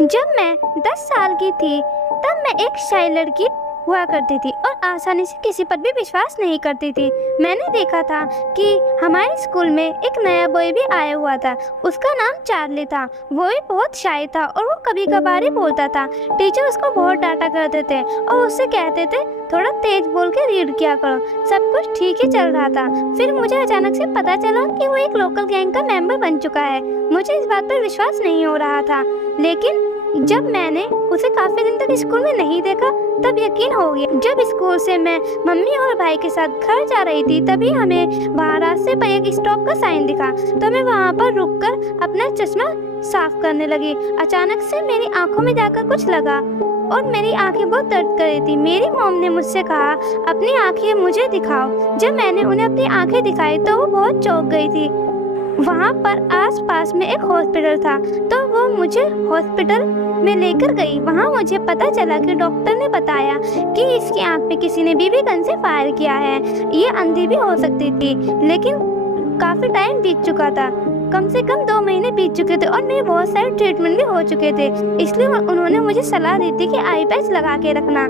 जब मैं 10 साल की थी तब मैं एक शाय लड़की हुआ करती थी और आसानी से किसी पर भी विश्वास नहीं करती थी। मैंने देखा था कि हमारे स्कूल में एक नया बॉय भी आया हुआ था। उसका नाम चार्ली था। वो भी बहुत शाय था और वो कभी कभार ही बोलता था। टीचर उसको बहुत डांटा करते थे और उससे कहते थे थोड़ा तेज बोल के रीड किया करो। सब कुछ ठीक ही चल रहा था। फिर मुझे अचानक से पता चला कि वो एक लोकल गैंग का मेंबर बन चुका है। मुझे इस बात पर विश्वास नहीं हो रहा था, लेकिन जब मैंने उसे काफी दिन तक स्कूल में नहीं देखा तब यकीन हो गया। जब स्कूल से मैं मम्मी और भाई के साथ घर जा रही थी तभी हमें बाहर रास्ते पर एक स्टॉप का साइन दिखा, तो मैं वहाँ पर रुककर अपना चश्मा साफ करने लगी। अचानक से मेरी आंखों में जाकर कुछ लगा और मेरी आंखें बहुत दर्द कर रही थी। मेरी मॉम ने मुझसे कहा अपनी आंखें मुझे दिखाओ। जब मैंने उन्हें अपनी आंखें दिखाई तो वो बहुत चौंक गई थी। वहाँ पर आसपास में एक हॉस्पिटल था, तो वो मुझे हॉस्पिटल में लेकर गई। वहाँ मुझे पता चला कि डॉक्टर ने बताया कि इसकी आंख पे किसी ने बीबी गन से फायर किया है। ये अंधी भी हो सकती थी, लेकिन काफ़ी टाइम बीत चुका था। कम से कम 2 महीने बीत चुके थे और मेरे बहुत सारे ट्रीटमेंट भी हो चुके थे। इसलिए उन्होंने मुझे सलाह दी थी कि आई पैच लगा के रखना।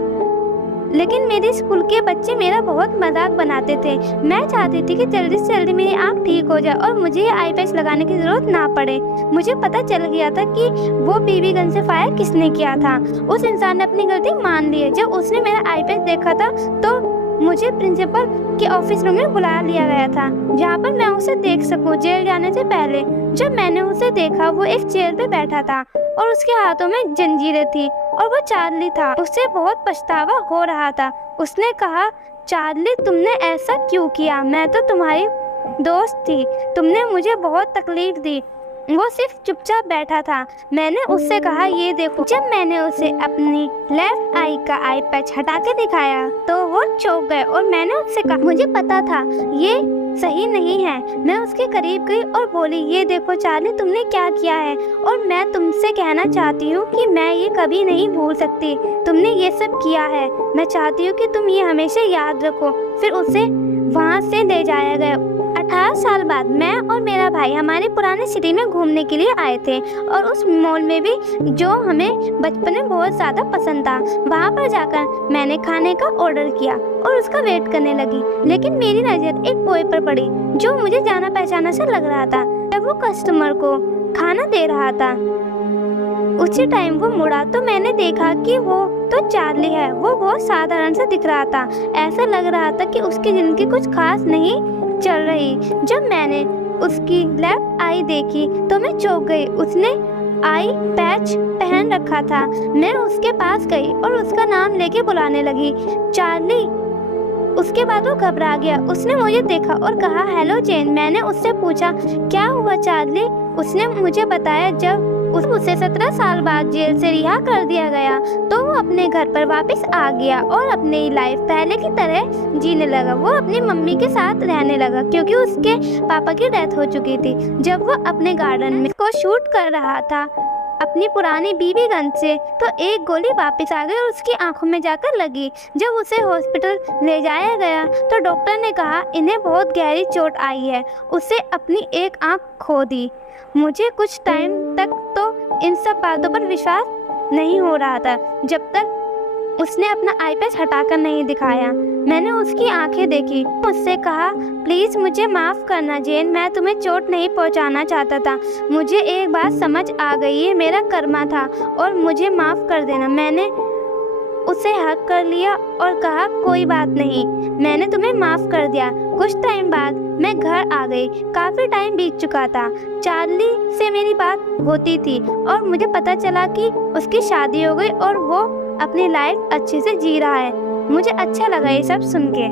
लेकिन मेरे स्कूल के बच्चे मेरा बहुत मजाक बनाते थे। मैं चाहती थी कि जल्दी से जल्दी मेरी आंख ठीक हो जाए और मुझे ये आई पैच लगाने की ज़रूरत ना पड़े। मुझे पता चल गया था कि वो बीबी गन से फायर किसने किया था। उस इंसान ने अपनी गलती मान ली है। जब उसने मेरा आई पैच देखा था तो मुझे प्रिंसिपल के ऑफिस रूम में बुला लिया गया था, जहाँ पर मैं उसे देख सकूं जेल जाने से पहले। जब मैंने उसे देखा वो एक चेयर पे बैठा था और उसके हाथों में जंजीरें थी और वो चार्ली था। उसे बहुत पछतावा हो रहा था। उसने कहा चार्ली तुमने ऐसा क्यों किया? मैं तो तुम्हारी दोस्त थी, तुमने मुझे बहुत तकलीफ दी। वो सिर्फ चुपचाप बैठा था। मैंने उससे कहा ये देखो। जब मैंने उसे अपनी लेफ्ट आई का आई पैच हटा के दिखाया तो वो चौंक गए और मैंने उससे कहा मुझे पता था ये सही नहीं है। मैं उसके करीब गई और बोली ये देखो चार्ली तुमने क्या किया है और मैं तुमसे कहना चाहती हूँ कि मैं ये कभी नहीं भूल सकती। तुमने ये सब किया है, मैं चाहती हूँ कि तुम ये हमेशा याद रखो। फिर उसे वहाँ से ले जाया गया। 18 साल बाद मैं और मेरा भाई हमारे पुराने सिटी में घूमने के लिए आए थे और उस मॉल में भी जो हमें बचपन में बहुत ज़्यादा पसंद था। वहाँ पर जाकर मैंने खाने का ऑर्डर किया और उसका वेट करने लगी, लेकिन मेरी नज़र एक बॉय पर पड़ी जो मुझे जाना पहचाना सा लग रहा था। जब वो कस्टमर को खाना दे रहा था उसी टाइम वो मुड़ा तो मैंने देखा कि वो तो चार्ली है। वो बहुत साधारण सा दिख रहा था। ऐसा लग रहा था कि उसकी जिंदगी कुछ खास नहीं चल रही। जब मैंने उसकी लेफ्ट आई देखी तो मैं चौंक गई। उसने आई पैच पहन रखा था। मैं उसके पास गई और उसका नाम लेके बुलाने लगी चार्ली। उसके बाद वो घबरा गया। उसने मुझे देखा और कहा हेलो जेन। मैंने उससे पूछा क्या हुआ चार्ली? उसने मुझे बताया जब उसे 17 साल बाद जेल से रिहा कर दिया गया तो वो अपने घर पर वापस आ गया और अपनी लाइफ पहले की तरह जीने लगा। वो अपनी मम्मी के साथ रहने लगा क्योंकि उसके पापा की डेथ हो चुकी थी। जब वो अपने गार्डन में को शूट कर रहा था अपनी पुरानी बीबी गन से तो एक गोली वापस आ गई और उसकी आंखों में जाकर लगी। जब उसे हॉस्पिटल ले जाया गया तो डॉक्टर ने कहा इन्हें बहुत गहरी चोट आई है। उसे अपनी एक आंख खो दी। मुझे कुछ टाइम तक तो इन सब बातों पर विश्वास नहीं हो रहा था जब तक उसने अपना आई पैच हटाकर नहीं दिखाया। मैंने उसकी आंखें देखी। उससे कहा प्लीज़ मुझे माफ़ करना जेन, मैं तुम्हें चोट नहीं पहुंचाना चाहता था। मुझे एक बात समझ आ गई, ये मेरा कर्मा था और मुझे माफ़ कर देना। मैंने उसे हक कर लिया और कहा कोई बात नहीं, मैंने तुम्हें माफ़ कर दिया। कुछ टाइम बाद मैं घर आ गई। काफ़ी टाइम बीत चुका था। चार्ली से मेरी बात होती थी और मुझे पता चला कि उसकी शादी हो गई और वो अपनी लाइफ अच्छे से जी रहा है। मुझे अच्छा लगा ये सब सुन के।